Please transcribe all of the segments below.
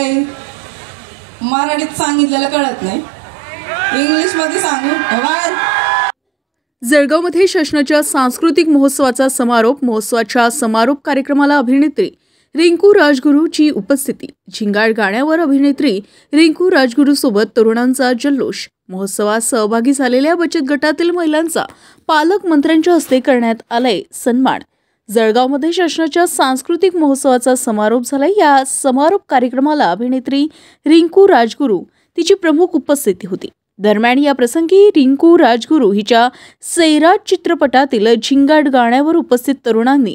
काही मराठीत सांगितलेलं कळत नाही, इंग्लिश मध्ये सांगू बाहेर. जळगावमध्ये शासनाच्या सांस्कृतिक महोत्सवाचा समारोप. महोत्सवाच्या समारोप कार्यक्रमाला अभिनेत्री रिंकू राजगुरूची उपस्थिती. झिंगाट गाण्यावर अभिनेत्री रिंकू राजगुरू सोबत तरुणांचा जल्लोष. महोत्सवात सहभागी झालेल्या बचत गटातील महिलांचा पालकमंत्र्यांच्या हस्ते करण्यात आलाय सन्मान. जळगावमध्ये शासनाच्या सांस्कृतिक महोत्सवाचा समारोप झालाय. या समारोप कार्यक्रमाला अभिनेत्री रिंकू राजगुरू तिची प्रमुख उपस्थिती होती. दरम्यान या प्रसंगी रिंकू राजगुरू हिच्या सैराट चित्रपटातील झिंगाट गाण्यावर उपस्थित तरुणांनी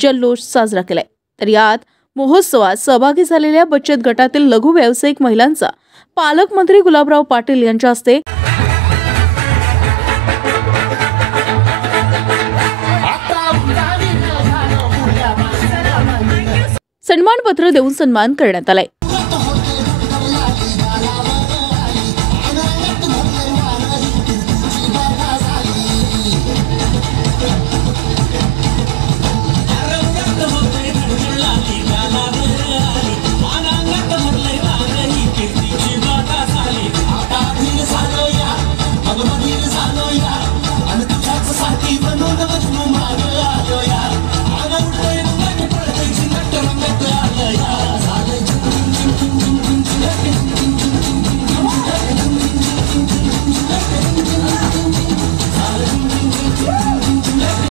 जल्लोष साजरा केलाय. तर यात महोत्सवात सहभागी झालेल्या बचत गटातील लघु व्यावसायिक महिलांचा पालकमंत्री गुलाबराव पाटील यांच्या हस्ते सन्मानपत्र देऊन सन्मान करण्यात आलाय.